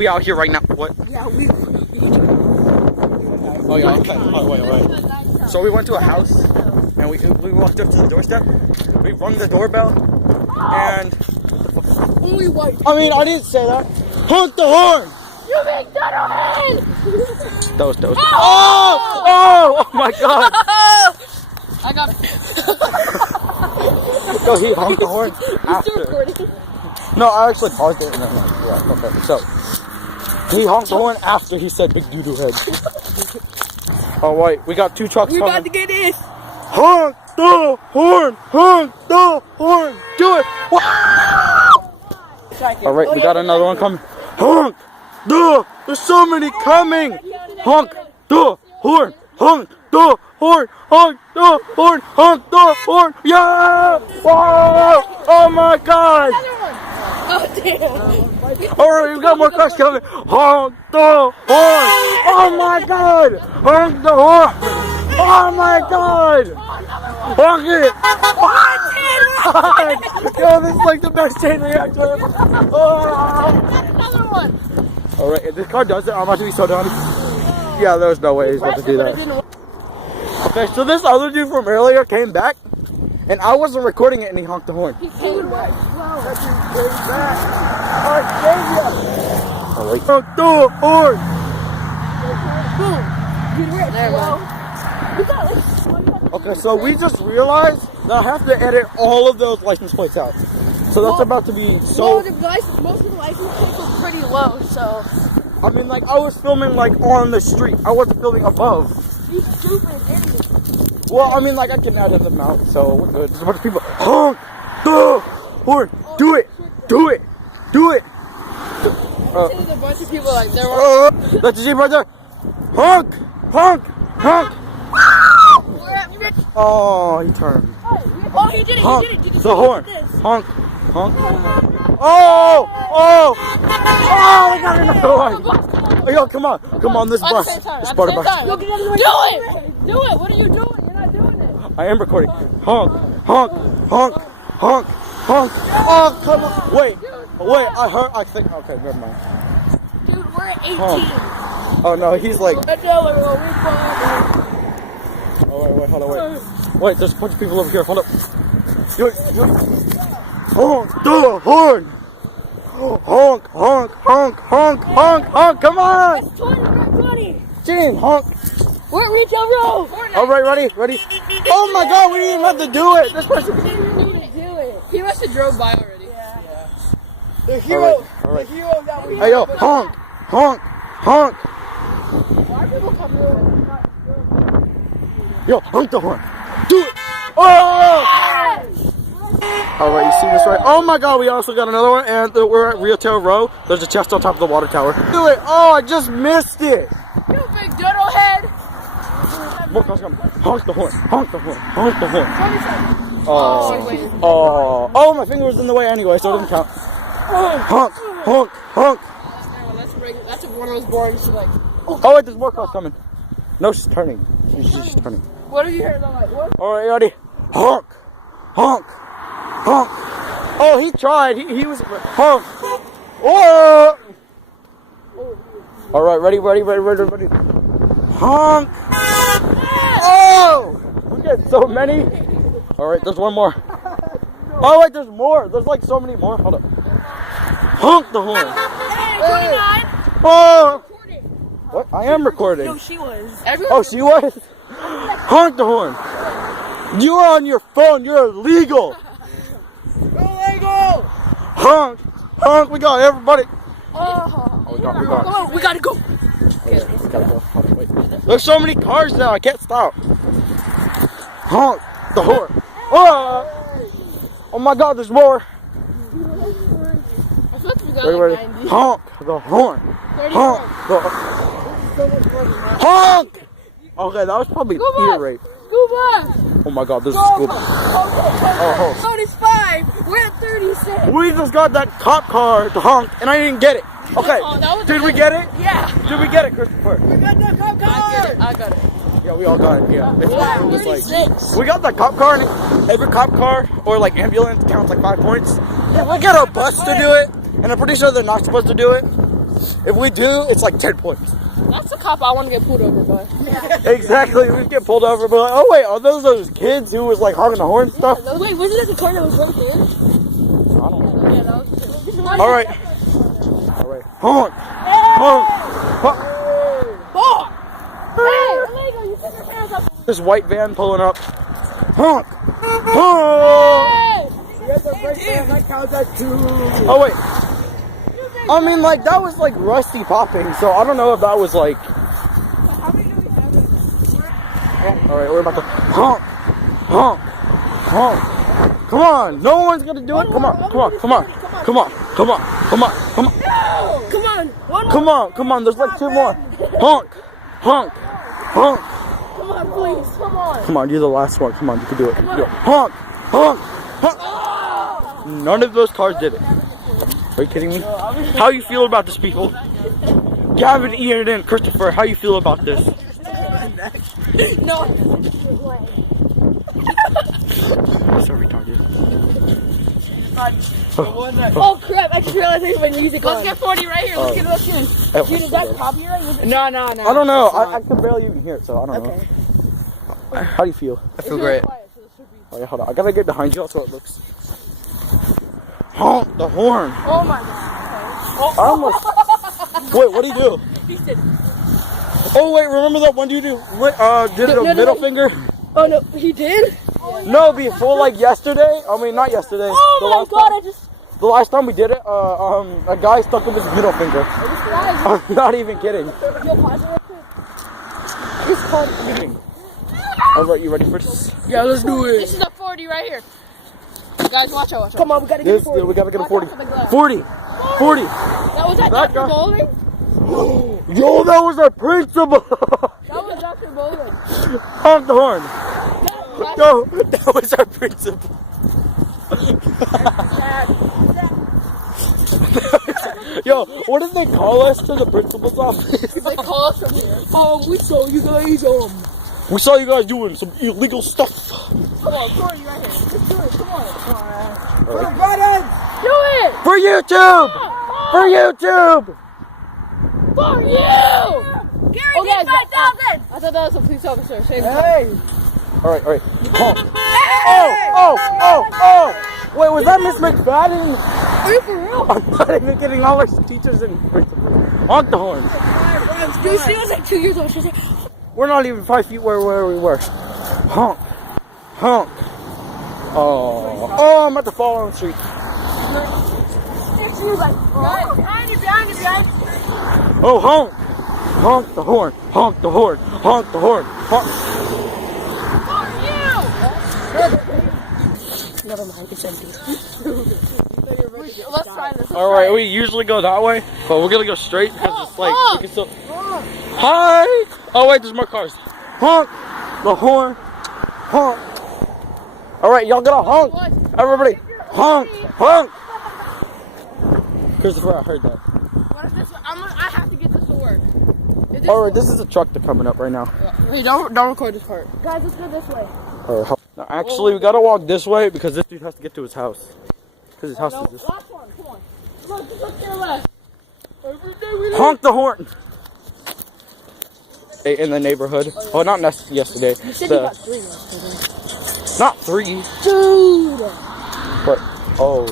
We out here right now. What? Yeah, we. Oh yeah. Okay. Oh wait. So we went to a house and we walked up to the doorstep. We rung the doorbell and. Only white. I mean, I didn't say that. Honk the horn. You make that horn. Those. Oh my God. I got. So he honked the horn after. Recording? No, I actually paused it. No. Yeah. Okay. So he honked the horn after he said "big doo-doo head." Oh wait, we got 2 trucks coming. We about to get in. Honk the horn! Honk the horn! Do it! All right, we got another one coming. Honk the! There's so many coming. Honk the horn! Honk the horn! Honk the horn! Honk the horn! Yeah! Whoa! Oh my God! Oh damn! All right, we got more trucks coming. Honk the horn! Oh my God! Honk the horn! Oh my God! Honk it! Yo, this is like the best chain reactor ever. Another one. All right, if this car does it, I'm about to be so done. Yeah, there's no way he's about to do that. Okay, so this other dude from earlier came back, and I wasn't recording it, and he honked the horn. He came back. All right, honk the horn! Okay, so we just realized that I have to edit all of those license plates out. So that's about to be so... Most of the license plates were pretty low, so... I mean, like, I was filming, like, on the street. I wasn't filming above. You stupid idiot. Well, I mean, like, I can edit them out, so we're good. There's a bunch of people. Honk the horn! Do it! Do it! Do it! There's a bunch of people like, there were... That's the Jeep right there! Honk! Honk! Honk! Oh, he turned. Oh, he did it! Honk He did it! Did you the horn! Honk! Honk! Oh! Oh! Oh! We got another one! Oh, yo, come on, this bus. This bus. Do it! Do it! What are you doing? You're not doing it. I am recording. Honk! Honk! Honk! Honk! Honk! Oh, come on! Wait! I heard. I think. Okay, never mind. Dude, we're at 18. Honk. Oh no, he's like. Oh wait, hold on, wait, there's a bunch of people over here. Hold up. Honk the horn! Honk, honk, honk, honk, honk, honk! Come on! That's 20. Gene, honk! We're at Retail Row. All right, ready? Oh my God, we didn't even have to do it. This person. He must have drove by already. Yeah. The hero. All right. The hero that we. Hey yo, honk, honk, honk! Why are people coming over? Yo, honk the horn. Do it. Oh! All right, you see this right? Oh my God, we also got another one, and we're at Retail Row. There's a chest on top of the water tower. Do it. Oh, I just missed it. You big doodle head. More cars coming. Honk the horn. Honk the horn. Honk the horn. Oh, my finger was in the way anyway, so it doesn't count. Honk, honk, honk. That's one of those boring, like... Oh wait, there's more cars coming. No, she's turning. She's turning. What are you hearing? Like, what? All right, ready? Honk, honk, honk. Oh, he tried. He was honk. Oh. All right, ready. Honk. Oh, we get so many. All right, there's one more. Oh wait, there's more. There's like so many more. Hold up. Honk the horn. Hey, 29. Oh. What? I am recording. No, she was. Oh, she was? Honk the horn. You are on your phone. You're illegal. Illegal. Honk. Honk. We got everybody. Oh, we got. Come on, we gotta go. Okay, we gotta go. Hold on, wait. There's so many cars now. I can't stop. Honk the horn. Oh my God, there's more. Ready. Honk the horn. Honk the honk. Okay, that was probably ear rape. School bus. Oh my God, this is school bus. Oh, it's 5. We're at 36. We just got that cop car to honk, and I didn't get it. Okay, did we get it? Yeah. Did we get it, Christopher? We got the cop car. I got it. Yeah, we all got it. Yeah. It's 36. Like, we got the cop car, and every cop car or like ambulance counts like 5 points. If we get a bus to do it, and I'm pretty sure they're not supposed to do it, If we do, it's like 10 points. That's the cop I want to get pulled over by. Exactly. We get pulled over, but like, oh wait, are those kids who was like honking the horn and stuff? Wait, wasn't it the car that was running in? I don't know. Yeah, that was the All right. Honk. Honk. Honk. Honk! Hey, illegal, you took your hands up. This white van pulling up. Honk. Honk. Hey! Oh wait. I mean, like that was like rusty popping, so I don't know if that was like. All right, we're about to honk, honk, honk. Come on, no one's gonna do it. Come on, come on, come on, come on, come on, come on, come on. Come on, one more. Come on, come on. There's like 2 more. Honk, honk, honk. Come on, please, come on. Come on, you're the last one. Come on, you can do it. Yo, honk, honk, honk. None of those cars did it. Are you kidding me? How you feel about this, people? Gavin, Ian, and Christopher, how you feel about this? No. So retarded. Oh crap, I just realized there's my music on. Let's get 40 right here. Let's get it up here. Dude, is that copyright? No. I don't know. I can barely even hear it, so I don't know. How do you feel? I feel great. Oh, yeah, hold on. I gotta get behind you so it looks. Honk the horn. Oh my god. I almost. Wait, what do you do? He said. Oh wait, remember that one dude who did a middle finger? Oh no, he did? No, before like yesterday. I mean, not yesterday. Oh my god, The last time we did it, a guy stuck up his middle finger. I'm not even kidding. Yo, pause it real quick. It's called eating. Alright, you ready for this? Yeah, let's do it. This is a 40 right here. Guys, watch out, watch out. Come on, we gotta get a 40. We gotta get a 40. 40! 40! That was that Dr. guy. Bowling? Yo, that was our principal! That was Dr. Bowling. Honk the horn! No, that was our principal. Yo, what did they call us to the principal's office? They call us from here. We saw you guys, we saw you guys doing some illegal stuff. Come on, 40 right here. Let's do it, come on. Right. Do it! For YouTube! For YouTube! For you! Gary, get 5,000! I thought that was a police officer. Same Alright. Honk. Oh! Wait, was that Miss McFadden? Are you for real? I'm not even kidding. All our teachers and principals. Honk the horn. Dude, she was like 2 years old. She was like, We're not even 5 feet where we were. Honk. Honk. Oh, I'm about to fall on the street. she was like, behind you. Oh, honk. Honk the horn. Honk the horn. Honk the horn. Honk. Never mind, it's empty. Let's try this. Alright, we usually go that way, but we're gonna go straight because it's like, we can still. Hi! Oh, wait, there's more cars. Honk the horn. Honk. Alright, y'all gotta honk. Everybody, honk. Honk. Christopher, I heard that. What is this? I have to get this to work. Alright, this is a truck that's coming up right now. Hey, don't record this part. Guys, let's go this way. No, actually, we gotta walk this way because this dude has to get to his house. Because his house is this. Last one, come on. Look to your left. Honk the horn! Hey, in the neighborhood. Oh, not yesterday. You said you got 3 yesterday. Not 3. Dude! But, oh.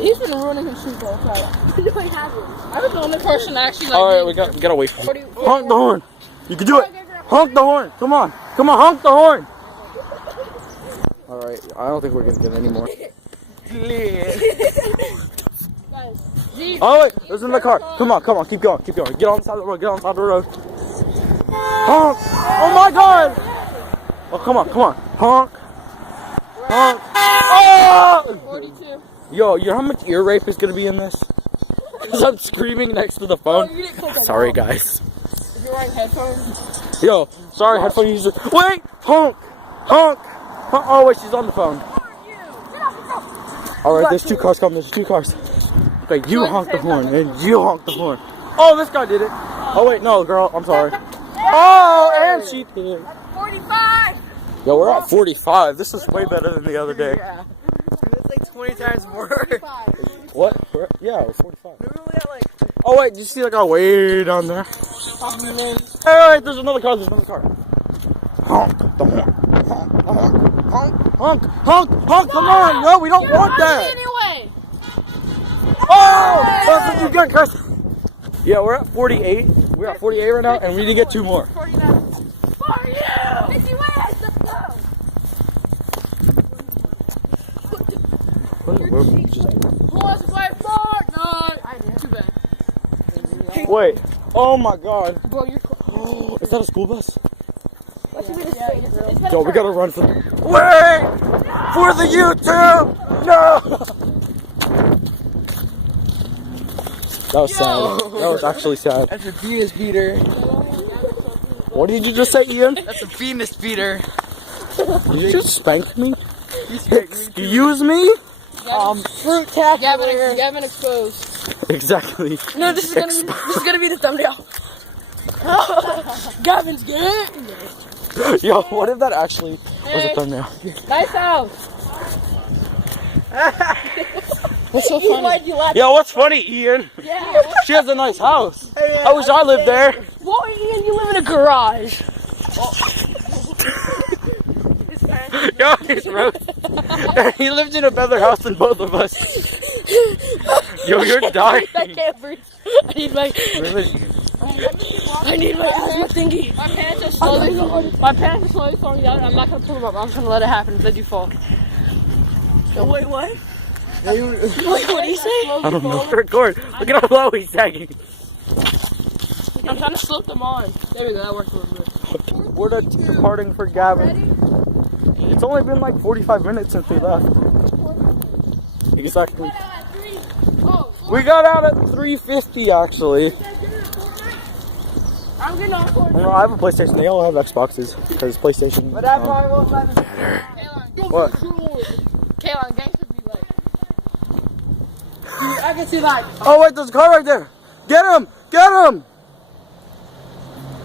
He's been ruining his shoes all the time. No, I haven't. I was the only person that actually like. Alright, we gotta wait for him. Honk the horn! You can do it! Honk the horn! Come on! Honk the horn! Alright, I don't think we're gonna get any more. Oh wait, there's in the car. Come on, keep going. Get on the side of the road, Honk! Oh my god! Oh, come on. Honk! Oh! 42. Yo, you know how much ear rape is gonna be in this? Because I'm screaming next to the phone. Sorry, guys. If you're wearing headphones. Yo, sorry, headphone user. Wait! Honk! Oh, wait, she's on the phone. Alright, there's 2 cars coming. Okay, you honk the horn, and you honk the horn. Oh, this guy did it. Oh, wait, no, girl, I'm sorry. Oh, and she did it. 45! Yo, we're at 45. This is way better than the other day. like 20 times more. What? Yeah, it was 45. Remember we had like... Oh wait, did you see that guy way down there? Hey, there's another car, there's another car. Honk, the horn. Honk, the horn. Honk, honk, honk, honk, come on, yo, we don't want that. Anyway. Oh, that's what you get, Chris. Yeah, we're at 48. We're at 48 right now, and we need to get 2 more. 49. For you! Let's go! What are we just doing? Let's play Fortnite! I did. Too bad. Wait, oh my god. Bro, you're Is that a school bus? That should be the same. Yo, we gotta run for the... Wait! For the YouTube! No! That was sad. That was actually sad. That's a penis beater. What did you just say, Ian? That's a penis beater. Did you just spank me? Excuse me? Fruit tackler. Gavin exposed. Exactly. No, this is gonna be the thumbnail. Gavin's gay. Yo, what if that actually was a thumbnail? Nice house. What's so funny? Yo, what's funny, Ian? Yeah. She has a nice house. I wish I lived there. Well, Ian, you live in a garage. Yo, he's roast. He lived in a better house than both of us. Yo, you're dying. I can't breathe. I need my asthma thingy. My pants are slowly falling down. I'm not gonna pull them up. I'm just gonna let it happen. Then you fall. Wait, what? Wait, what do you say? I don't know. Record. Look at how low he's sagging. I'm trying to slip them on. There we go. That worked a little bit. We're departing for Gavin. It's only been like 45 minutes since we left. Exactly. We got out at 3:50 actually. I'm getting on for No, I have a PlayStation. They all have Xboxes because PlayStation. But that probably won't let me. What? Kaylon, gangster be like. I can see like. Oh wait, there's a car right there. Get him! Get him!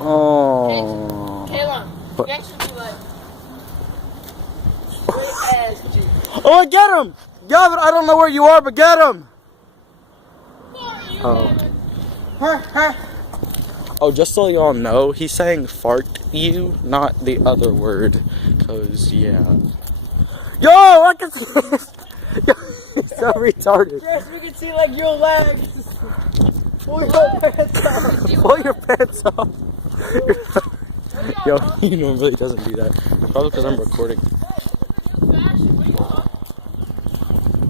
Oh. Kaylon, What? gangster be like. Oh, get him! Gavin, I don't know where you are, but get him! Oh. Oh, just so y'all know, he's saying fart you, not the other word. Cause, yeah. Yo, I can see this! Yo, he's so retarded. Yes, we can see like your legs. Pull your pants off. Pull your pants off. Yo, he normally doesn't do that. Probably because I'm recording.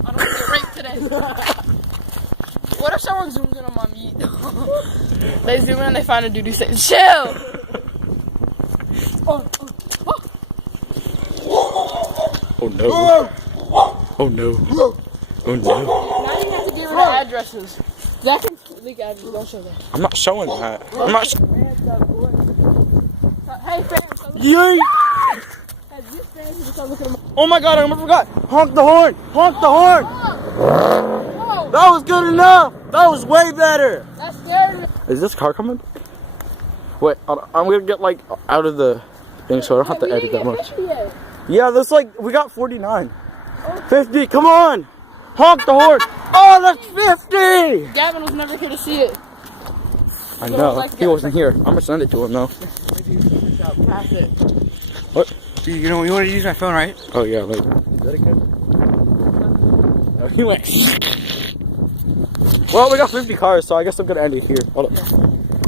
I don't get raped today. What if someone zooms in on my meat? They zoom in and they find a dude who says, chill! Oh no. Oh no. Oh no. Now you have to get rid of addresses. That can leak addresses, don't show that. I'm not showing that. I'm not. Hey, fam. Yay! Oh my god, I almost forgot. Honk the horn. Honk the horn. That was good enough. That was way better. That's scary. Is this car coming? Wait, I'm gonna get like out of the thing so I don't have to edit that much. Yeah, that's like, we got 49. 50, come on. Honk the horn. Oh, that's 50. Gavin was never here to see it. I know, he wasn't here. I'm gonna send it to him though. Pass it. What? You know, you want to use my phone, right? Oh yeah, like, is that a good? Oh, he went. Well, we got 50 cars, so I guess I'm gonna end it here. Hold up.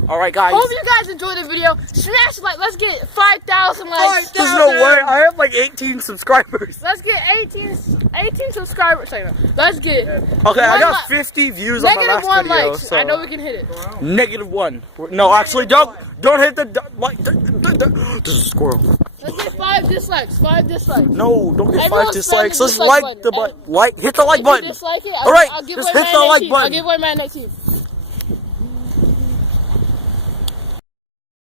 Alright, guys. Hope you guys enjoyed the video. Smash the like. Let's get 5,000 likes. There's no way. I have like 18 subscribers. Let's get 18 subscribers. Sorry, no. Let's get. Okay, I got 50 views on my last -1 video. likes. So. I know we can hit it. -1. No, actually, don't hit the like. There's a squirrel. Let's get 5 dislikes. 5 dislikes. No, don't get 5 Everyone dislikes. smash the Let's dislike like the button. button. Hit the like If you button. dislike it, All right, I'll give just away hit my the like NFT. button. I'll give away my NFT.